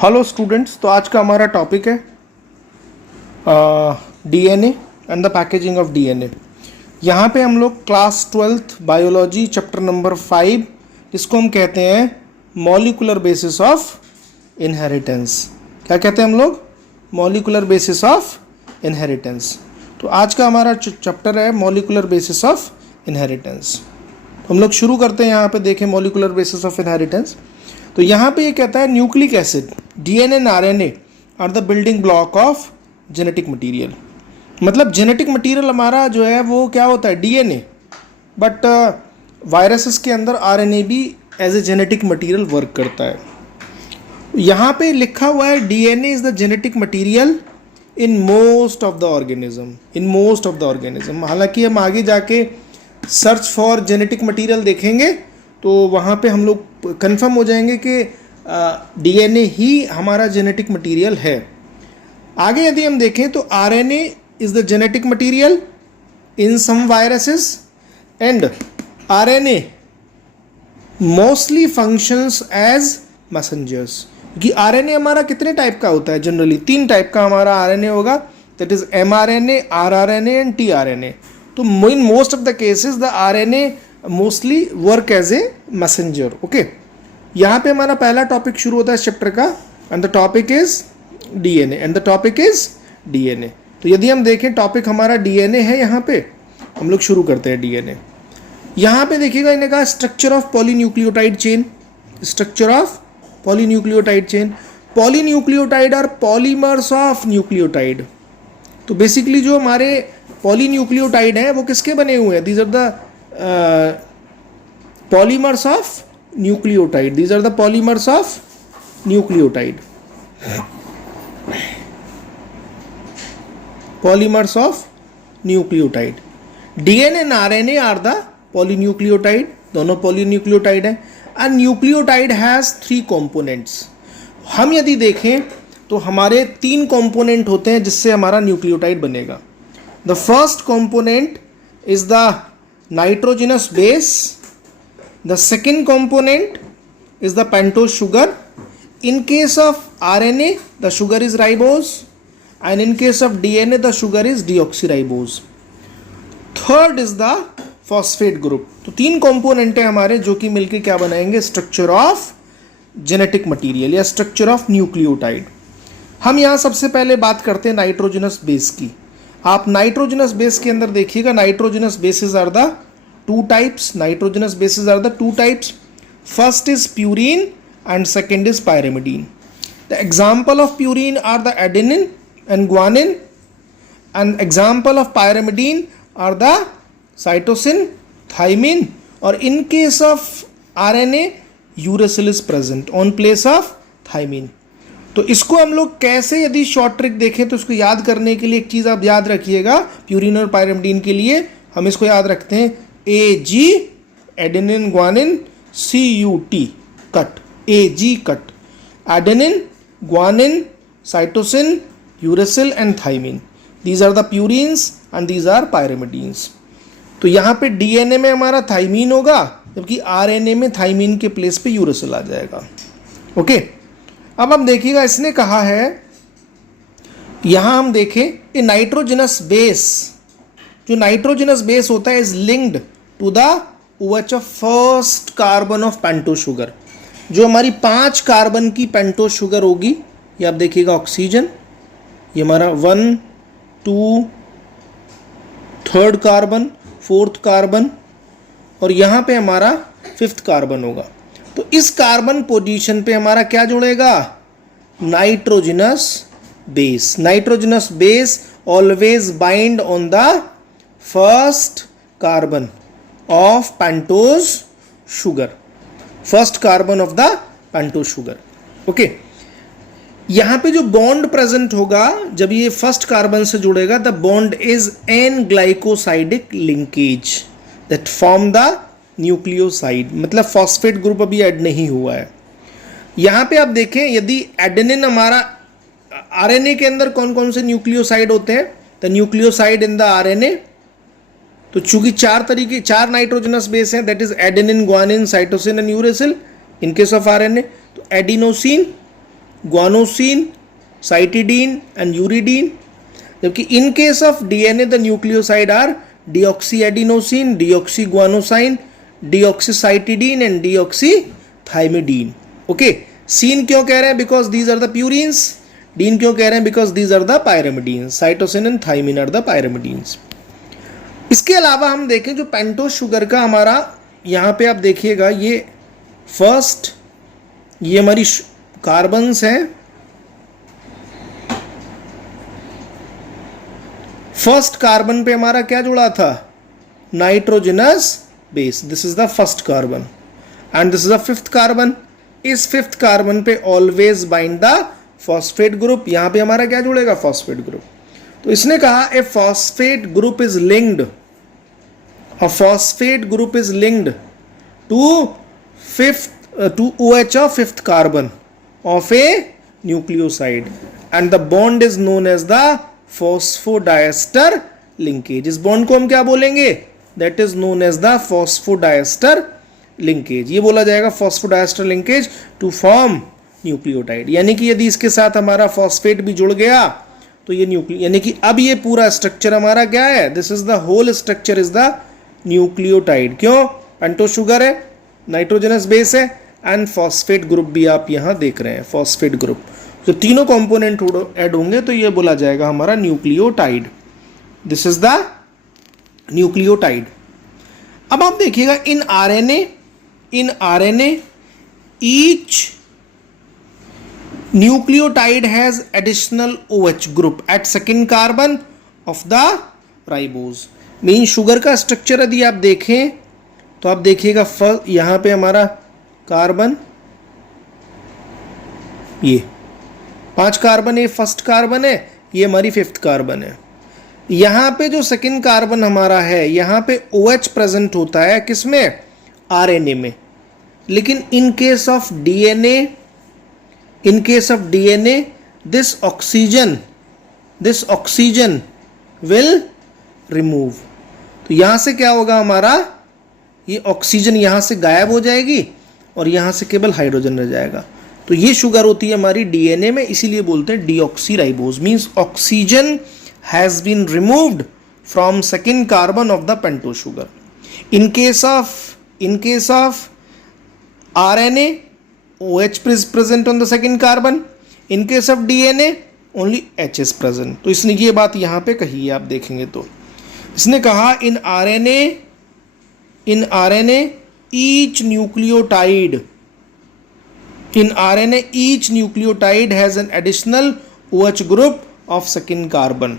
Hello students, तो आज का हमारा टॉपिक है DNA and the packaging of DNA. यहाँ पे हम लोग class 12th biology chapter number 5, जिसको हम कहते हैं मॉलिकुलर बेसिस ऑफ इनहेरिटेंस। क्या कहते हैं हम लोग? Molecular basis of inheritance. तो आज का हमारा चैप्टर है मॉलिकुलर बेसिस ऑफ इनहेरिटेंस। हम लोग शुरू करते हैं। यहाँ पे देखें मॉलिकुलर बेसिस ऑफ इनहेरिटेंस। तो यहाँ पे ये कहता है nucleic acid, DNA and RNA are the building block of genetic material. मतलब जेनेटिक मटेरियल हमारा जो है वो क्या होता है? डीएनए। बट वायरसेस के अंदर आरएनए भी as a genetic material work करता है। यहाँ पे लिखा हुआ है DNA is the genetic material in most of the organism. In most of the organism. हालांकि हम आगे जाके सर्च फॉर जेनेटिक मटेरियल देखेंगे तो वहाँ पे हम लोग कंफर्म हो जाएंगे कि डीएनए ही हमारा जेनेटिक मटेरियल है। आगे यदि हम देखें तो RNA is the genetic material in some viruses and RNA mostly functions as messengers. क्योंकि आरएनए हमारा कितने टाइप का होता है? जनरली 3 टाइप का हमारा आरएनए होगा, that is mRNA, rRNA and tRNA. तो in most of the cases the RNA mostly work as a messenger. Okay, यहाँ पे हमारा पहला टॉपिक शुरू होता है इस चैप्टर का, and the topic is DNA. And the topic is DNA. तो यदि हम देखें टॉपिक हमारा डीएनए है, यहाँ पे हम लोग शुरू करते हैं डीएनए। यहाँ पे देखिएगा इन्हें कहा structure of polynucleotide chain. Structure of polynucleotide chain. Polynucleotide are polymers of nucleotide. तो बेसिकली जो हमारे पॉलीन्यूक्लियोटाइड हैं वो किसके बने हुए हैं? These are the polymers of nucleotide. These are the polymers of nucleotide. Polymers of nucleotide. DNA and RNA are the polynucleotide. दोनों polynucleotide है। A nucleotide has 3 components. हम यदि देखें तो हमारे 3 component होते हैं जिससे हमारा न्यूक्लियोटाइड बनेगा। The first component is the nitrogenous base. The second component is the pentose sugar. In case of RNA the sugar is ribose, and in case of DNA the sugar is deoxyribose. Third is the phosphate group. तो 3 component है हमारे जो कि मिलके क्या बनाएंगे? structure of genetic material या structure of nucleotide. हम यहाँ सबसे पहले बात करते हैं नाइट्रोजनस बेस की। आप नाइट्रोजनस बेस के अंदर देखिएगा, nitrogenous bases are the 2 types. Nitrogenous bases are the 2 types. First is purine and second is pyrimidine. The example of purine are the adenine and guanine, and example of pyrimidine are the cytosine, thymine, और in case of RNA uracil is present on place of thymine. तो इसको हम लोग कैसे, यदि short trick देखें तो इसको याद करने के लिए एक चीज़ आप याद रखिएगा। प्यूरिन और पायरिमिडीन के लिए हम इसको याद रखते हैं AG adenine guanine, CUT cut, AG cut. Adenine, guanine, cytosine, uracil and thymine, these are the purines and these are pyrimidines. तो यहाँ पे डीएनए में हमारा थाइमिन होगा, जबकि आरएनए में थाइमिन के प्लेस पे यूरेसिल आ जाएगा। ओके, अब हम देखिएगा इसने कहा है, यहां हम देखें ए नाइट्रोजनस बेस। जो नाइट्रोजनस बेस होता है is linked to the OH of first carbon of pentose sugar. जो हमारी 5 कार्बन की पेंटोज शुगर होगी, ये आप देखिएगा ऑक्सीजन, ये हमारा 1 2 3rd कार्बन, 4th कार्बन, और यहाँ पे हमारा 5th कार्बन होगा। तो इस कार्बन पोजीशन पे हमारा क्या जुड़ेगा? Nitrogenous base. Nitrogenous base always bind on the first carbon of pentose sugar, first carbon of the pentose sugar. Okay, यहां पे जो बॉन्ड प्रेजेंट होगा जब ये फर्स्ट कार्बन से जुड़ेगा, the bond is an glycosidic linkage that form the nucleoside. मतलब phosphate group अभी ऐड नहीं हुआ है। यहाँ पे आप देखें, यदि एडेनिन हमारा आरएनए के अंदर कौन कौन से न्यूक्लियोसाइड होते हैं? The nucleoside in the RNA. तो चूंकि 4 नाइट्रोजनस बेस हैं, that is adenine, guanine, cytosine and uracil in case of RNA. तो adenosine, guanosine, cytidine and uridine. जबकि in case of DNA the nucleoside are deoxyadenosine, deoxyguanosine, deoxycytidine and deoxythymidine. Okay, सीन क्यों कह रहे हैं? Because these are the purines. डीन क्यों कह रहे हैं? Because these are the pyrimidines. Cytosine and thymine are the pyrimidines. इसके अलावा हम देखें जो पेंटोस शुगर का हमारा यहाँ पे आप देखिएगा, ये फर्स्ट, ये हमारी कार्बन्स हैं. फर्स्ट कार्बन पे हमारा क्या जुड़ा था? Nitrogenous base. This is the first carbon and this is the fifth carbon. इस फिफ्थ कार्बन पे always bind the phosphate group. यहां पे हमारा क्या जुड़ेगा? Phosphate group. तो इसने कहा a phosphate group is linked, a phosphate group is linked to OH of fifth carbon of a nucleoside and the bond is known as the phosphodiester linkage. इस bond को हम क्या बोलेंगे? That is known as the phosphodiester linkage. ये बोला जाएगा phosphodiester linkage to form nucleotide. यानी कि यदि इसके साथ हमारा फॉस्फेट भी जुड़ गया तो ये यानी कि अब ये पूरा स्ट्रक्चर हमारा क्या है? This is the whole structure is the nucleotide. क्यों? पेंटोस शुगर है, नाइट्रोजनस बेस है एंड फॉस्फेट ग्रुप भी आप यहां देख रहे हैं. फॉस्फेट ग्रुप तो तीनों कंपोनेंट ऐड होंगे तो ये बोला जाएगा हमारा nucleotide. This is the nucleotide. अब आप देखिएगा in RNA each nucleotide has additional OH group at second carbon of the ribose. Mean sugar का स्ट्रक्चर यदि आप देखें तो आप देखिएगा यहां पे हमारा कार्बन, ये 5 कार्बन, ये फर्स्ट कार्बन है, ये हमारी फिफ्थ कार्बन है. यहां पे जो सेकंड कार्बन हमारा है यहां पे OH प्रेजेंट होता है किसमें? आरएनए में. लेकिन इन case of DNA this oxygen will remove. तो यहां से क्या होगा हमारा? ये ऑक्सीजन यहां से गायब हो जाएगी और यहां से केवल हाइड्रोजन रह जाएगा. तो ये शुगर होती है हमारी डीएनए में, इसीलिए बोलते हैं deoxyribose. Means oxygen has been removed from second carbon of the pentose sugar. In case of RNA, OH is present on the second carbon. In case of DNA, only H is present. तो इसने ये बात यहाँ पे कही है, आप देखेंगे तो इसने कहा in RNA each nucleotide has an additional OH group of second carbon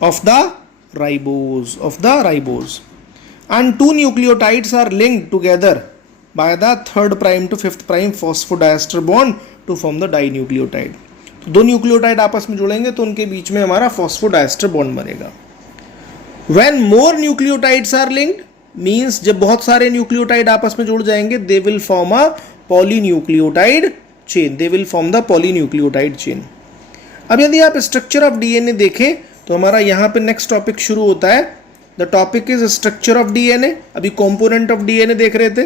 of the ribose and two nucleotides are linked together by the 3rd prime to 5th prime phosphodiester bond to form the dinucleotide. तो दो nucleotide आपस में जुड़ेंगे तो उनके बीच में हमारा phosphodiester bond बनेगा. When more nucleotides are linked means जब बहुत सारे न्यूक्लियोटाइड आपस में जुड़ जाएंगे they will form a polynucleotide chain. They will form the polynucleotide chain. अब यदि आप स्ट्रक्चर ऑफ डीएनए देखें तो हमारा यहाँ पे नेक्स्ट टॉपिक शुरू होता है. The topic is structure of DNA. अभी कॉम्पोनेंट ऑफ डीएनए देख रहे थे.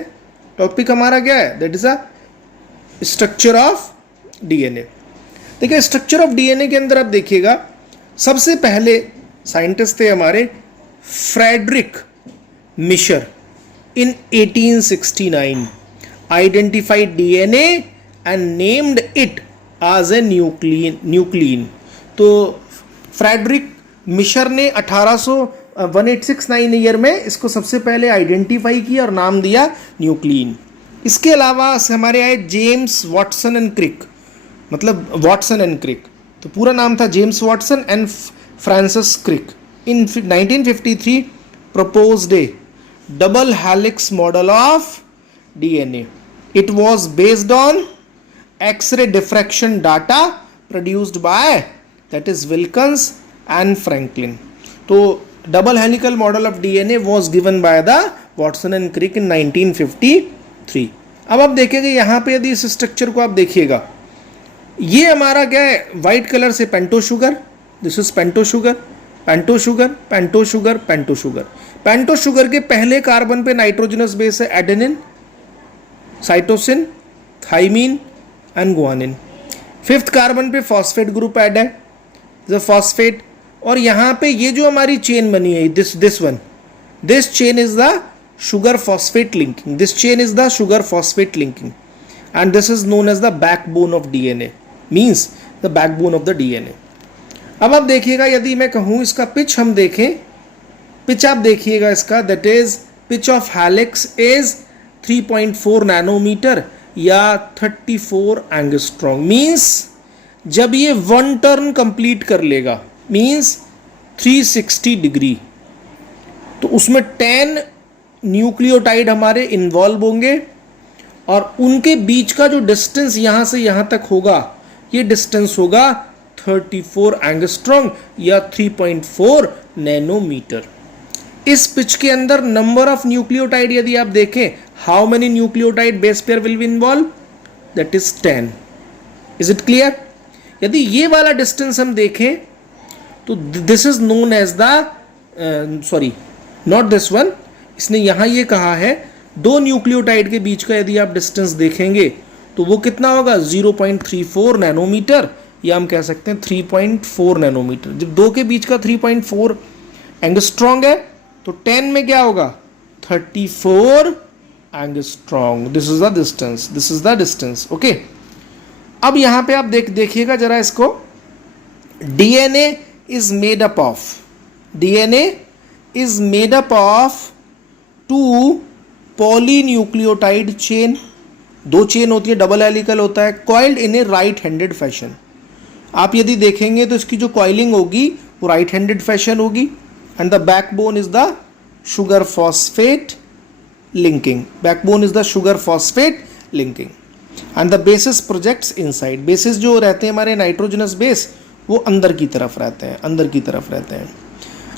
टॉपिक हमारा क्या है? That is a structure of DNA. देखिए स्ट्रक्चर ऑफ डीएनए के अंदर आप देखिएगा सबसे पहले साइंटिस्ट थे हमारे Friedrich Miescher in 1869. Identified DNA and named it as a nuclein. तो फ्रेडरिक मिशर ने 1869 ईयर में इसको सबसे पहले आइडेंटिफाई किया और नाम दिया न्यूक्लियन. इसके अलावा हमारे आए जेम्स वाटसन एंड क्रिक, मतलब वाटसन एंड क्रिक. तो पूरा नाम था James Watson and Francis Crick. In 1953 proposed a double helix model of DNA. It was based on X-ray diffraction data produced by that is Wilkins and Franklin. तो double helical model of DNA was given by the Watson and Crick in 1953. अब आप देखेंगे यहाँ पे यदि इस structure को आप देखिएगा, ये हमारा क्या है? वाइट कलर से pentose sugar. This is pentose sugar, pentose sugar, pentose sugar, pentose sugar. Pentose sugar के पहले कार्बन पे नाइट्रोजनस बेस है adenine, cytosine, thymine and guanine. 5th carbon पे फॉस्फेट ग्रुप ऐड है, द फॉस्फेट, और यहाँ पे ये जो हमारी चेन बनी है this one, this chain is the sugar phosphate linking, this chain is the sugar phosphate linking, and this is known as the backbone of DNA, means the backbone of the DNA. अब आप देखिएगा, यदि मैं कहूँ इसका pitch हम देखें, pitch आप देखिएगा इसका, that is pitch of helix is 3.4 nanometre या 34 एंगस्ट्रॉन्ग, मीन्स जब ये 1 टर्न कंप्लीट कर लेगा, मीन्स 360 डिग्री, तो उसमें 10 न्यूक्लियोटाइड हमारे इन्वॉल्व होंगे, और उनके बीच का जो डिस्टेंस यहाँ से यहाँ तक होगा, ये डिस्टेंस होगा 34 एंगस्ट्रॉन्ग या 3.4 नैनोमीटर. इस पिच के अंदर नंबर ऑफ न्यूक्लियोटाइड यदि आप देखें, how many nucleotide base pair will be involve, that is 10. Is it clear? यदि ये वाला डिस्टेंस हम देखें तो this is known as the sorry not this one, इसने यहाँ ये कहा है 2 न्यूक्लियोटाइड के बीच का यदि आप डिस्टेंस देखेंगे तो वो कितना होगा 0.34 नैनोमीटर, या हम कह सकते हैं 3.4 नैनोमीटर. जब 2 के बीच का 3.4 एंगस्ट्रॉन्ग है तो 10 में क्या होगा 34 angstrom. This is the distance, this is the distance. Okay, अब यहाँ पे आप देखिएगा जरा इसको, DNA is made up of, DNA is made up of 2 polynucleotide chain. 2 chain होती है, डबल हेलिकल होता है, कॉइल्ड इन ए राइट हैंडेड फैशन. आप यदि देखेंगे तो इसकी जो कॉइलिंग होगी वो राइट हैंडेड फैशन होगी. And the backbone is the sugar phosphate linking, backbone is the sugar phosphate linking, and the basis projects inside. Basis जो रहते हैं हमारे नाइट्रोजनस बेस, वो अंदर की तरफ रहते हैं, अंदर की तरफ रहते हैं.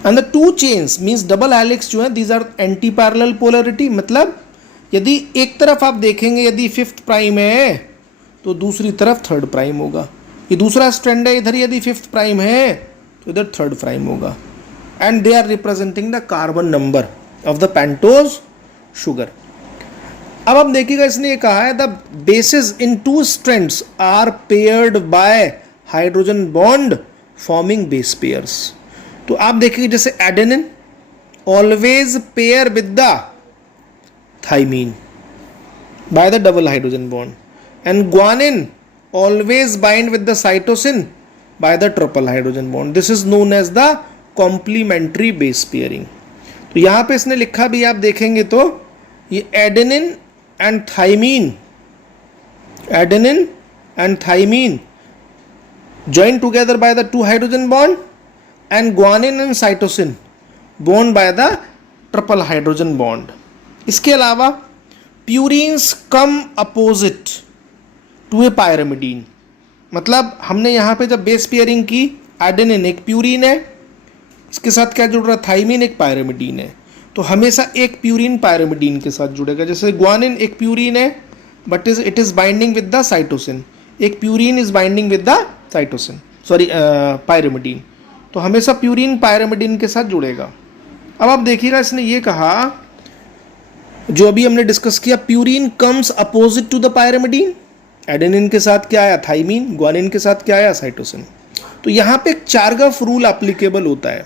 And the 2 chains means double helix जो है, these are anti parallel polarity. मतलब यदि एक तरफ आप देखेंगे यदि 5th प्राइम है तो दूसरी तरफ 3rd प्राइम होगा. ये दूसरा स्ट्रैंड है, इधर यदि 5th प्राइम है तो इधर 3rd प्राइम होगा. And they are representing the carbon number of the pentose sugar. अब आप देखिएगा, इसने ये कहा है the bases in 2 strands are paired by hydrogen bond forming base pairs. तो आप देखिए जैसे adenine always pair with the thymine by the double hydrogen bond, and guanine always bind with the cytosine by the triple hydrogen bond. This is known as the complementary base pairing. तो यहां पे इसने लिखा भी आप देखेंगे तो ये adenine and thymine, adenine and thymine joined together by the 2 hydrogen bond, and guanine and cytosine bound by the triple hydrogen bond. इसके अलावा प्यूरीन्स कम अपोजिट टू ए पायरामिडीन. मतलब हमने यहाँ पे जब बेस पेयरिंग की, एडेनिन एक प्यूरीन है, इसके साथ क्या जुड़ रहा है थाइमीन एक पायरामिडीन है, तो हमेशा एक प्यूरीन पायरामिडीन के साथ जुड़ेगा. जैसे ग्वानिन एक प्यूरीन है but it is binding with the cytosine, एक purine is binding with the cytosine sorry pyrimidine, तो हमेशा प्यूरीन पायरामिडीन के साथ जुड़ेगा. अब आप देखिएगा, इसने ये कहा जो अभी हमने डिस्कस किया, purine comes opposite to the pyrimidine. Adenine के साथ क्या आया थाइमीन, ग्वानिन के साथ क्या आया साइटोसिन. तो यहाँ पे एक चार्गाफ रूल एप्लीकेबल होता है.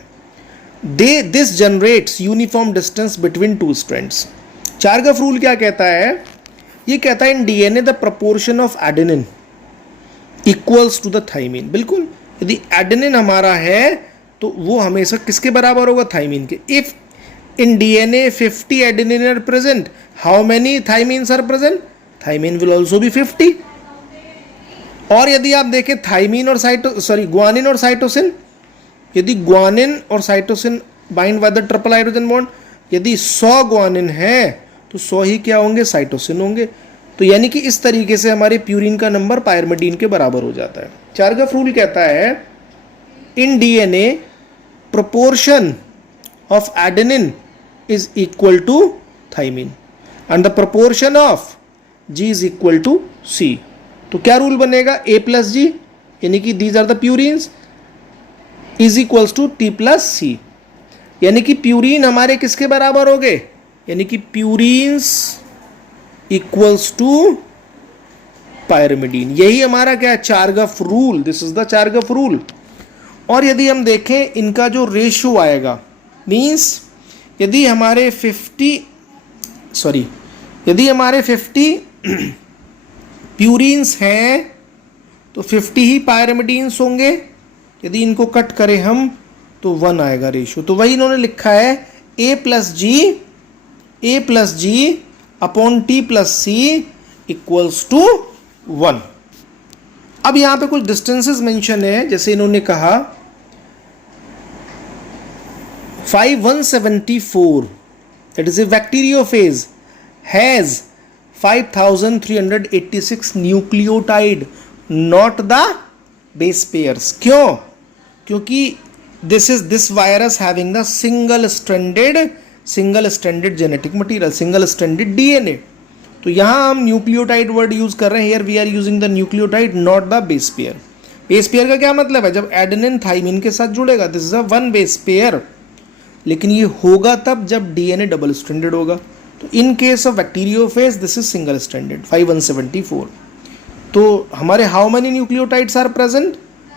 This generates uniform distance between 2 strands. Chargaff rule क्या कहता है? ये कहता है in DNA the proportion of adenine equals to the thymine. बिल्कुल, यदि एडेनिन हमारा है तो वो हमेशा किसके बराबर होगा थाइमीन के. If in DNA 50 adenine are present, how many thymines are present, thymine will also be 50. और यदि आप देखें थाइमीन और ग्वानिन और साइटोसिन, यदि ग्वानिन और cytosine bind bye the triple hydrogen bond, यदि 100 ग्वानिन है तो 100 ही क्या होंगे साइटोसिन होंगे. तो यानी कि इस तरीके से हमारे प्यूरीन का नंबर पायरामिडीन के बराबर हो जाता है. चार्गाफ रूल कहता है in DNA proportion of adenine is equal to thymine and the proportion of G is equal to C. तो क्या रूल बनेगा, A प्लस जी यानी कि these are the purines is equals to T plus C, यानी कि purine हमारे किसके बराबर हो गए, यानी कि प्यूरिन्स इक्वल्स टू पायरिमिडीन। यही हमारा क्या है, Chargaff rule, this is the Chargaff rule. और यदि हम देखें इनका जो रेशियो आएगा, मीन्स यदि हमारे 50 प्यूरिन्स हैं तो 50 ही पायरिमिडीन्स होंगे। यदि इनको कट करें हम तो 1 आएगा रेशियो। तो वही इन्होंने लिखा है A plus G upon T plus C equals to 1। अब यहां पे कुछ डिस्टेंसेस मेंशन है, जैसे इन्होंने कहा 5174 that is a bacteriophage has 5386 nucleotide not the base pairs। क्यों? क्योंकि this virus having the single stranded genetic material, single stranded DNA। तो यहां हम न्यूक्लियोटाइड वर्ड यूज कर रहे हैं, here we are using the nucleotide not the base pair। Base pair का क्या मतलब है, जब एडेनिन थाइमिन के साथ जुड़ेगा this is a 1 base pair, लेकिन ये होगा तब जब डीएनए डबल स्ट्रैंडेड होगा। तो in case of bacteriophage this is single stranded 5174। तो हमारे how many nucleotides are present,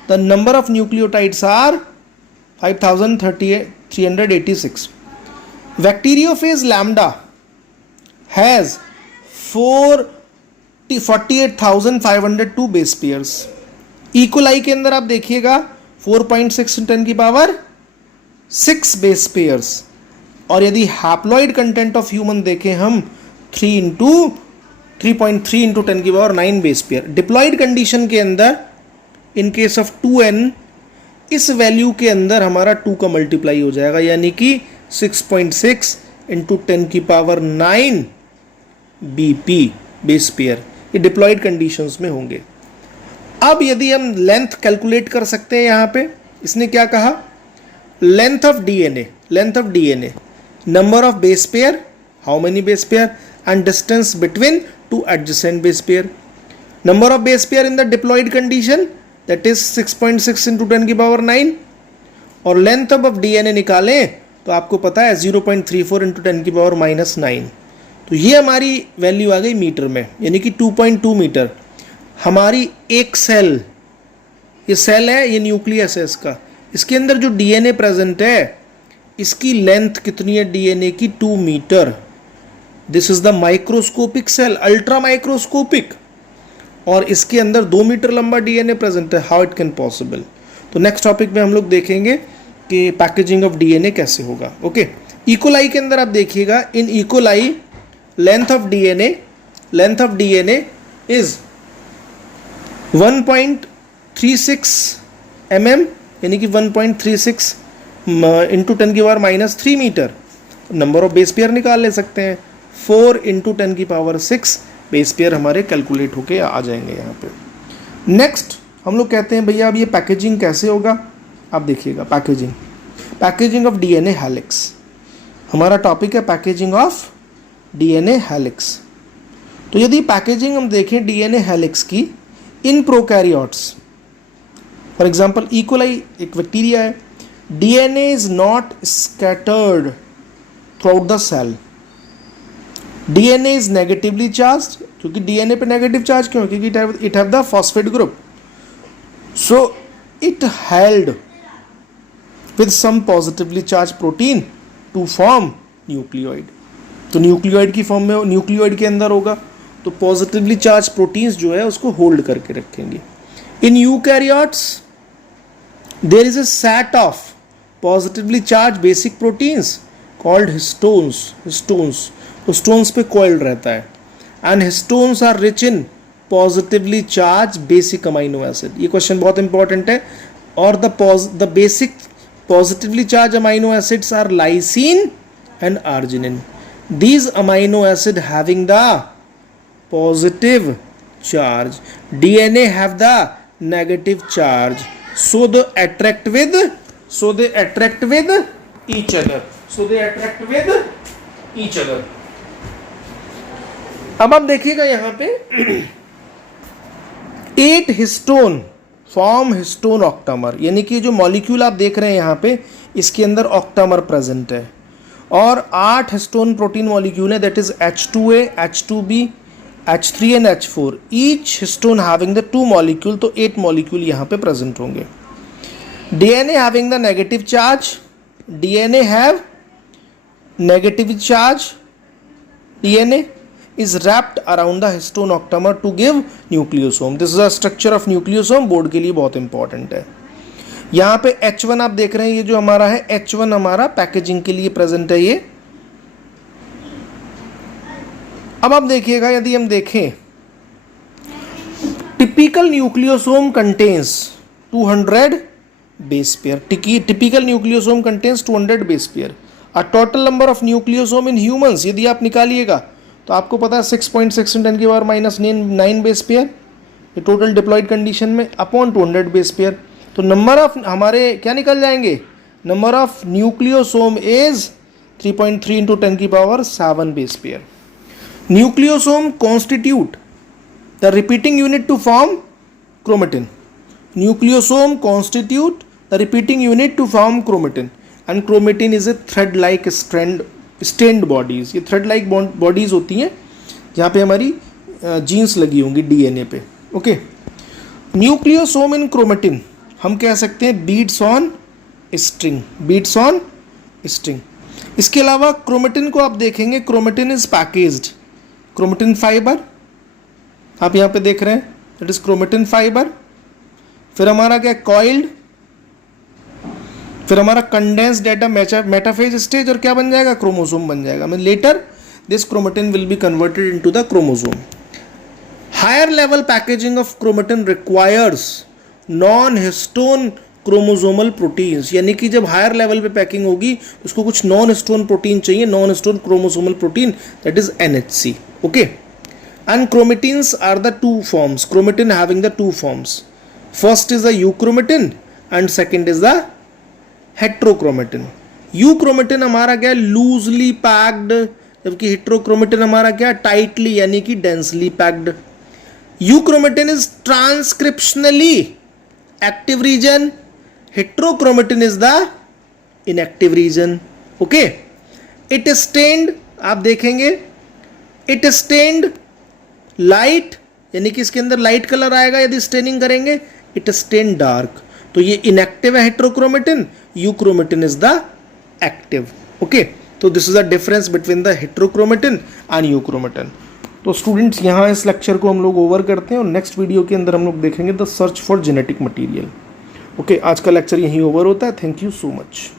the number of nucleotides are 5386। Bacteriophage lambda has 48,502 base pairs. E coli के अंदर आप देखिएगा 4.6 × 10⁶ बेस पेयर्स। और यदि हैप्लॉइड कंटेंट ऑफ ह्यूमन देखें हम 3.3 × 10⁹ बेस पेयर। डिप्लॉइड कंडीशन के अंदर इन केस ऑफ 2n इस वैल्यू के अंदर हमारा 2 का मल्टीप्लाई हो जाएगा, यानी कि 6.6 × 10⁹ BP बेस पेयर। ये डिप्लॉइड कंडीशंस में होंगे। अब यदि हम लेंथ कैलकुलेट कर सकते हैं, यहां पे इसने क्या कहा, length of DNA, number of base pair, how many base pair, and distance between 2 adjacent base pair. Number of base pair in the diploid condition that is 6.6 × 10⁹, और लेंथ ऑफ डीएनए निकालें तो आपको पता है 0.34 × 10⁻⁹। तो ये हमारी वैल्यू आ गई मीटर में, यानी कि 2.2 मीटर। हमारी एक सेल, ये सेल है, ये न्यूक्लियस है इसका, इसके अंदर जो डीएनए प्रेजेंट है इसकी लेंथ कितनी है डीएनए की, 2 metre. This is the microscopic cell, ultra microscopic, और इसके अंदर 2 मीटर लंबा डीएनए प्रेजेंट है। How it can possible. तो नेक्स्ट टॉपिक में हम लोग देखेंगे कि पैकेजिंग ऑफ डीएनए कैसे होगा। ओके, इकोलाई के अंदर आप देखिएगा, in E coli length of DNA is 1.36 mm, यानी कि 1.36 × 10⁻³ meter. Number of base pair निकाल ले सकते हैं, 4 × 10⁶ बेस पेयर हमारे कैलकुलेट होके आ जाएंगे यहाँ पे। नेक्स्ट हम लोग कहते हैं भैया अब ये पैकेजिंग कैसे होगा। आप देखिएगा पैकेजिंग ऑफ डीएनए हेलिक्स, हमारा टॉपिक है पैकेजिंग ऑफ डीएनए हेलिक्स। तो यदि पैकेजिंग हम देखें डीएनए हेलिक्स की in prokaryotes, for example E coli एक बैक्टीरिया है, DNA is not scattered through the cell. DNA is negatively charge, क्योंकि डीएनए पे नेगेटिव चार्ज क्यों, क्योंकि it have the phosphate group, so it held with some positively charge protein to form nucleoid. तो nucleoid की form में, nucleoid के अंदर होगा तो पॉजिटिवली चार्ज प्रोटीन्स जो है उसको होल्ड करके रखेंगे। In eukaryotes there is a set of positively charge basic proteins called histones. तो स्टोन्स पे कॉइल्ड रहता है, and histones are rich in positively charge basic amino acid. ये क्वेश्चन बहुत इंपॉर्टेंट है। और the basic positively charge amino acids are lysine and arginine. These amino acid having the positive charge, DNA have the negative charge, so they attract with each other। अब आप देखिएगा यहाँ पे 8 histone form histone octamer, यानी कि जो molecule आप देख रहे हैं यहाँ पे इसके अंदर ऑक्टामर प्रेजेंट है, और 8 हिस्टोन प्रोटीन मॉलिक्यूल है, that is H2A, H2B, H3 and H4, each histone having the 2 molecule, तो 8 molecule यहाँ पे present होंगे. DNA having the negative charge, DNA have negative charge, DNA is wrapped around the histone octamer to give nucleosome. This is a structure of nucleosome, board के लिए बहुत important है. यहाँ पे H1 आप देख रहे हैं, ये जो हमारा है H1 हमारा पैकेजिंग के लिए प्रेजेंट है ये. अब आप देखिएगा, यदि हम देखें typical nucleosome contains 200 base pair. Typical nucleosome contains 200 base pair. A total number of nucleosome in humans यदि आप निकालिएगा तो आपको पता है 6.6 × 10⁻⁹ बेस पेयर, ये टोटल डिप्लॉयड कंडीशन में अपॉन 200 बेस पेयर. तो नंबर ऑफ हमारे क्या निकल जाएंगे, number of nucleosome is 3.3 × 10⁻⁷ base pair. Nucleosome constitute the repeating unit to form chromatin. Nucleosome constitute the repeating unit to form chromatin, and chromatin is a thread-like stained bodies. ये thread-like bodies होती हैं जहाँ पे हमारी jeans लगी होंगी DNA पे. Okay, nucleosome इन chromatin हम कह सकते हैं beads on string, beads on string. इसके अलावा क्रोमेटिन को आप देखेंगे, chromatin is packaged. Chromatin fibre आप यहाँ पे देख रहे हैं, दैट इज क्रोमेटिन फाइबर. फिर हमारा क्या, कॉइल्ड. फिर हमारा कंडेंस्ड डेटा मेटाफेज स्टेज, और क्या बन जाएगा, क्रोमोसोम बन जाएगा. मैं later this chromatin will be converted into the chromosome. Higher level packaging of chromatin requires non histone chromosomal proteins, यानी कि जब हायर लेवल पे पैकिंग होगी उसको कुछ नॉन हिस्टोन प्रोटीन चाहिए, non histone chromosomal protein, that is NHC. Okay, and chromatins are the 2 forms, chromatin having the 2 forms. First is the euchromatin and second is the heterochromatin. euchromatin हमारा क्या, loosely packed, जबकि हेटेरोक्रोमेटिन हमारा क्या, tightly यानी कि densely packed. euchromatin is transcriptionally active region, heterochromatin is the inactive region. Okay, it is stained, आप देखेंगे it is stained light, यानी कि इसके अंदर लाइट कलर आएगा यदि स्टेनिंग करेंगे. it is stained dark, तो ये इनएक्टिव है heterochromatin, euchromatin is the active. Okay, तो this is the difference between the heterochromatin and euchromatin. तो स्टूडेंट्स यहाँ इस लेक्चर को हम लोग ओवर करते हैं और नेक्स्ट वीडियो के अंदर हम लोग देखेंगे the search for genetic material. Okay, आज का लेक्चर यहीं ओवर होता है. Thank you so much.